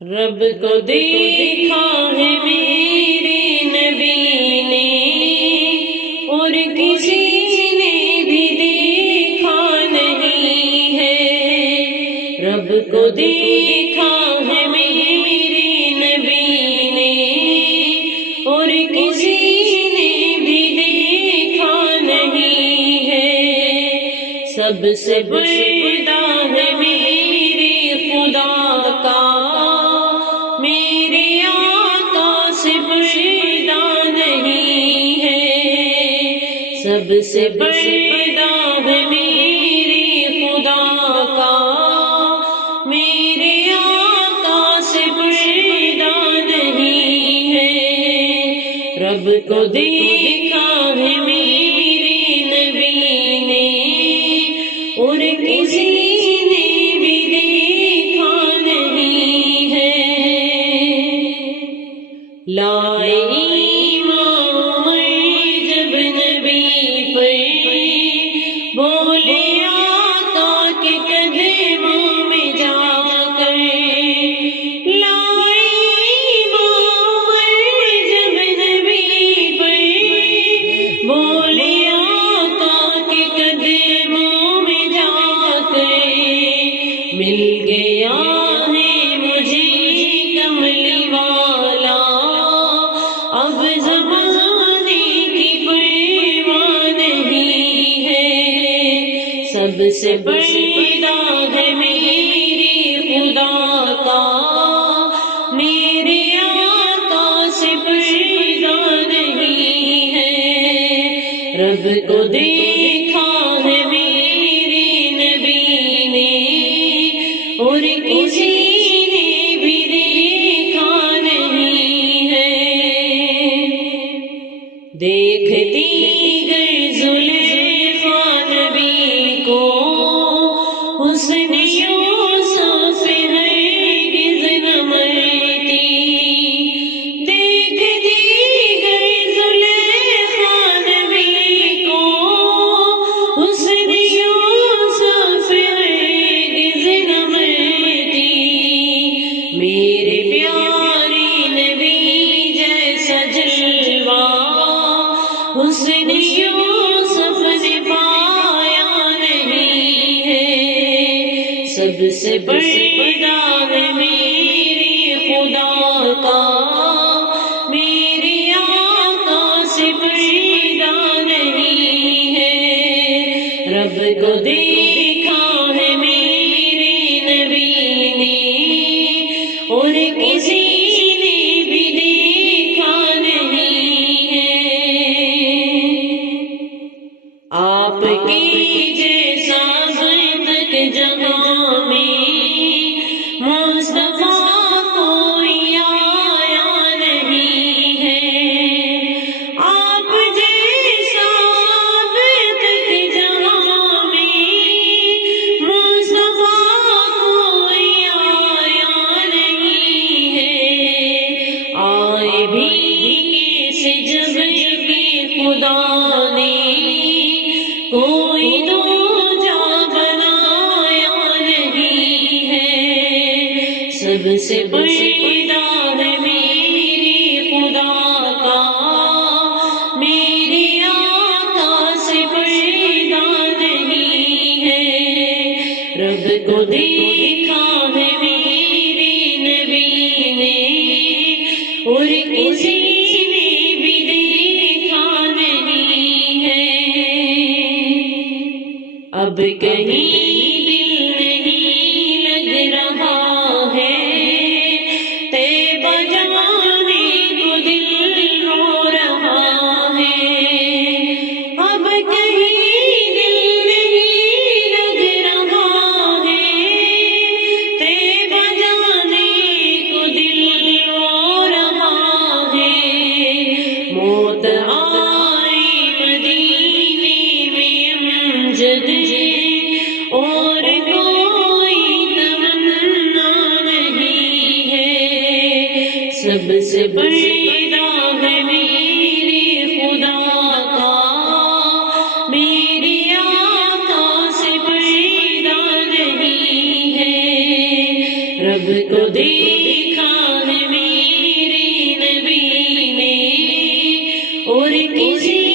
رب کو دیکھا ہے میرے نبی نے اور کسی نے بھی دیکھا نہیں ہے۔ رب کو دیکھا ہے میرے نبی نے اور کسی نے بھی دیکھا نہیں ہے۔ سب سے بڑا ہے میرے خدا کا، میرے آقا سے بڑا نہیں ہے۔ سب سے بڑا ہے میرے خدا کا، میرے آقا سے بڑا نہیں ہے۔ رب کو دیکھا ہے میرے نبی نے اور کسی نے بھی دیکھا نہیں ہے۔ لائے ایمان جب نبی پر، بولے آقا کے قدموں میں جا کر۔ لائے ایمان جب نبی پر، بولے آقا کے قدموں میں جا کر۔ مل گیا ہے مجھے کملی والا، اب زمانے کی پرواہ نہیں ہے۔ سب سے بڑا ہے میرے خدا کا، میرے آقا سے بڑا نہیں ہے۔ رب کو دیکھا ہے میرے نبی نے اور کسی نے بھی دیکھا نہیں ہے۔ دیکھتی گئی زلیخا نبی کو، حسن یوسف ہرگز نہ مرتی۔ دیکھتی گئی زلیخا نبی کو، حسن یوسف ہرگز نہ مرتی۔ میرے پیارے نبی جیسا جلوہ حسن یوسف نے پایا نہیں ہے۔ سب سے بڑا ہے میرے خدا کا، میرے آقا سے بڑا نہیں ہے۔ رب کو دیکھا ہے میرے نبی نے اور کسی نے بھی دیکھا نہیں ہے۔ آپ کی جیسا تک جہاں میں مصطفیٰ کوئی آیا نہیں ہے۔ آپ جیسا تک جہاں میں مصطفیٰ کوئی آیا نہیں ہے۔ آئے بھی کیسے جب کہ خدا نے کوئی دوجا بنایا نہیں ہے۔ سب سے بڑا ہے میرے خدا کا، میرے آقا سے بڑا نہیں ہے۔ رب کو دیکھا ہے میرے نبی نے اور کسی نے بھی دیکھا نہیں ہے۔ اب کہیں دل نہیں لگ رہا ہے، طیبہ جانے کو دل رو رہا ہے۔ اب کہیں دل نہیں لگ رہا ہے، طیبہ جانے کو دل رو رہا ہے۔ موت آئی مدینے میں امجد اور کوئی تمنا نہیں ہے۔ سب سے بڑا ہے میرے خدا کا، میرے آقا سے بڑا نہیں ہے۔ رب کو دیکھا ہے میرے نبی نے اور کسی